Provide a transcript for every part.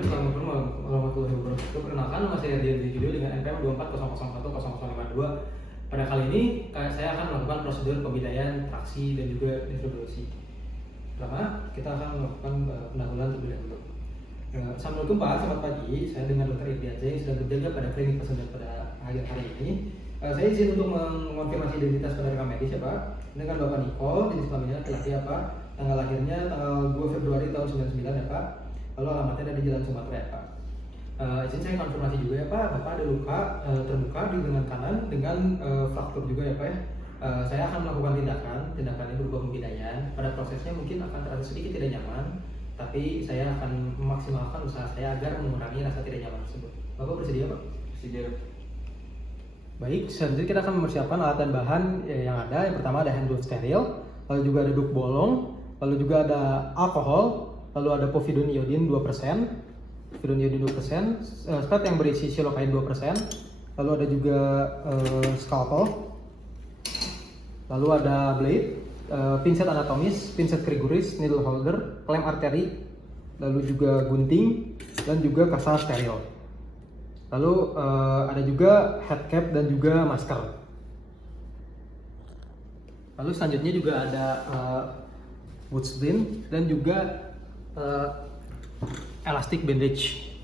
Assalamualaikum warahmatullahi wabarakatuh. Perkenalkan, nama saya Dian Video dengan NPM 24001002. Pada kali ini saya akan melakukan prosedur pembidayaan traksi dan juga introduksi. Pertama, kita akan melakukan pendahuluan terlebih dahulu. Assalamualaikum Pak, selamat pagi. Saya dengan Dr. Idiace yang sedang berjaga pada klinik pesantren pada akhir hari ini. Saya izin untuk mengonfirmasi identitas pada rekam medis ya Pak. Dengan Bapak Nicole, jenis kelaminnya laki-laki ya Pak. Tanggal lahirnya tanggal 2 Februari tahun 99 ya Pak. Lalu alamatnya ada di Jalan Sumatera ya Pak. Izin saya konfirmasi juga ya Pak, Bapak ada luka terbuka di lengan kanan dengan fraktur juga ya Pak ya. Saya akan melakukan tindakan ini berupa pembidayaan. Pada prosesnya mungkin akan terasa sedikit tidak nyaman, tapi saya akan memaksimalkan usaha saya agar mengurangi rasa tidak nyaman tersebut. Bapak bersedia Pak? Bersedia. Baik, selanjutnya kita akan mempersiapkan alat dan bahan yang ada. Yang pertama ada hand glove steril, lalu juga ada duk bolong, lalu juga ada alkohol, lalu ada povidone iodine 2%, povidone iodine 2%, spray yang berisi silokain 2%, lalu ada juga scalpel, lalu ada blade, pinset anatomis, pinset Gregoris, needle holder, klem arteri, lalu juga gunting, dan juga kasa steril. Lalu ada juga head cap dan juga masker. Lalu selanjutnya juga ada wood splint dan juga elastic bandage.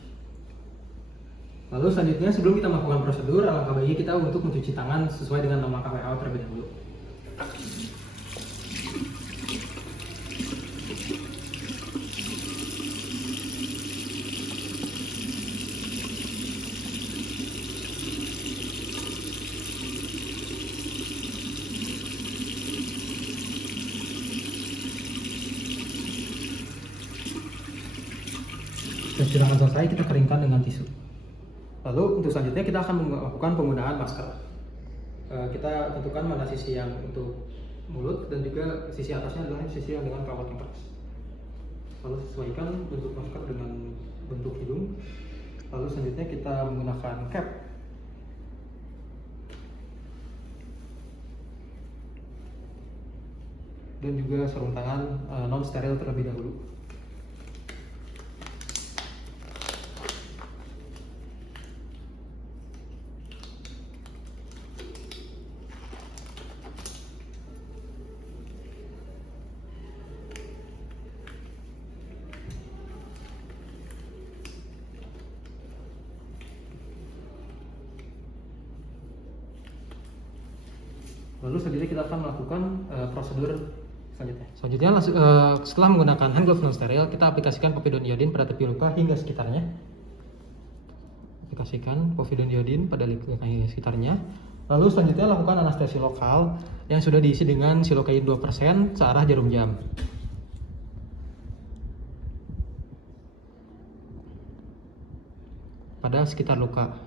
Lalu selanjutnya sebelum kita melakukan prosedur, alangkah baiknya kita untuk mencuci tangan sesuai dengan nama WHO terlebih dahulu. Dan cuci selesai, kita keringkan dengan tisu. Lalu untuk selanjutnya kita akan melakukan penggunaan masker. Kita tentukan mana sisi yang untuk mulut dan juga sisi atasnya adalah sisi yang dengan kawat yang keras. Lalu sesuaikan bentuk masker dengan bentuk hidung. Lalu selanjutnya kita menggunakan cap. Dan juga sarung tangan non steril terlebih dahulu. Lalu selanjutnya kita akan melakukan prosedur selanjutnya. Setelah menggunakan hand glove non steril, kita aplikasikan povidone iodine pada tepi luka hingga sekitarnya. Aplikasikan povidone iodine pada luka hingga sekitarnya. Lalu selanjutnya lakukan anestesi lokal yang sudah diisi dengan silokain 2% searah jarum jam. Pada sekitar luka.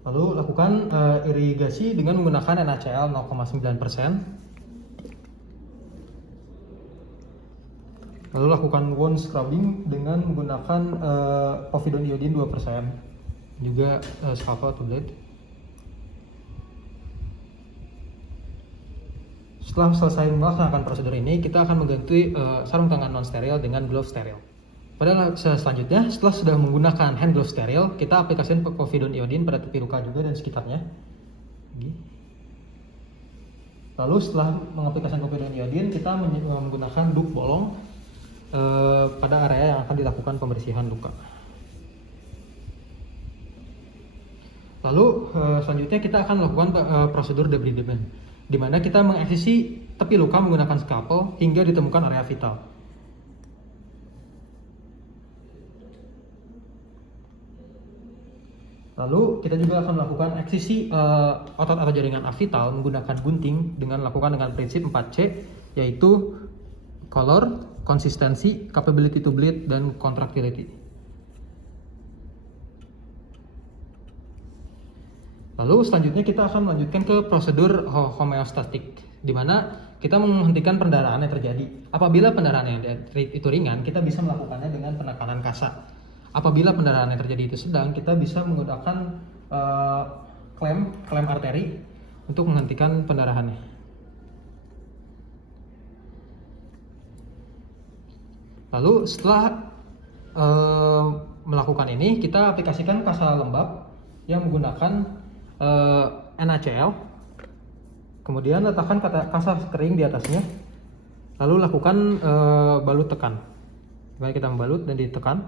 Lalu lakukan irigasi dengan menggunakan NaCl 0,9%. Lalu lakukan wound scrubbing dengan menggunakan povidone iodine 2%. Juga scalpel atau blade. Setelah selesai melaksanakan prosedur ini, kita akan mengganti sarung tangan non steril dengan glove steril. Pada selanjutnya, setelah sudah menggunakan hand glove steril, kita aplikasikan povidone iodine pada tepi luka juga dan sekitarnya. Lalu setelah mengaplikasikan povidone iodine, kita menggunakan duk bolong pada area yang akan dilakukan pembersihan luka. Lalu selanjutnya kita akan melakukan prosedur debridement, di mana kita mengaksesi tepi luka menggunakan scalpel hingga ditemukan area vital. Lalu kita juga akan melakukan eksisi otot atau jaringan avital menggunakan gunting dengan prinsip 4C, yaitu color, konsistensi, capability to bleed, dan contractility. Lalu selanjutnya kita akan melanjutkan ke prosedur homeostatik, di mana kita menghentikan pendarahan yang terjadi. Apabila pendarahan yang itu ringan, kita bisa melakukannya dengan penekanan kasa. Apabila pendarahan yang terjadi itu sedang, kita bisa menggunakan klem arteri untuk menghentikan pendarahannya. Lalu setelah melakukan ini, kita aplikasikan kasa lembab yang menggunakan NaCl. Kemudian letakkan kasa kering di atasnya. Lalu lakukan balut tekan. Baik, kita membalut dan ditekan.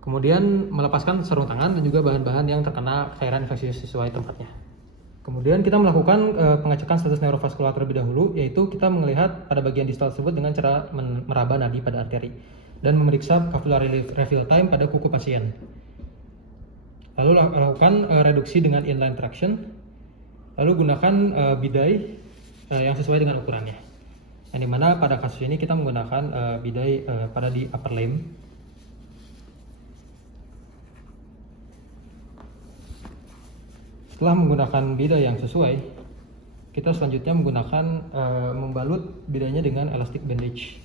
Kemudian melepaskan sarung tangan dan juga bahan-bahan yang terkena cairan infeksius sesuai tempatnya. Kemudian kita melakukan pengecekan status neurovaskular terlebih dahulu, yaitu kita melihat pada bagian distal tersebut dengan cara meraba nadi pada arteri dan memeriksa capillary refill time pada kuku pasien. Lalu lakukan reduksi dengan inline traction. Lalu gunakan bidai yang sesuai dengan ukurannya. Yang dimana pada kasus ini kita menggunakan bidai pada di upper limb. Setelah menggunakan bidai yang sesuai, kita selanjutnya menggunakan membalut bidainya dengan elastic bandage.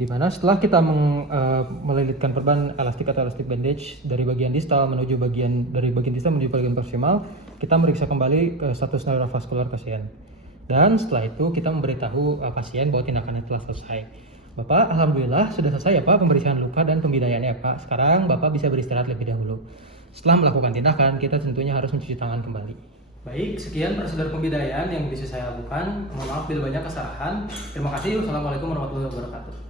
Dimana setelah kita melilitkan perban elastik atau elastic bandage dari bagian distal menuju bagian proksimal, kita meriksa kembali status neurovaskular pasien. Dan setelah itu kita memberitahu pasien bahwa tindakannya telah selesai. Bapak, alhamdulillah sudah selesai ya Pak pembersihan luka dan pembidayannya ya Pak. Sekarang Bapak bisa beristirahat lebih dahulu. Setelah melakukan tindakan, kita tentunya harus mencuci tangan kembali. Baik, sekian prosedur pembidayaan yang bisa saya lakukan. Mohon maaf bila banyak kesalahan. Terima kasih. Wassalamualaikum warahmatullahi wabarakatuh.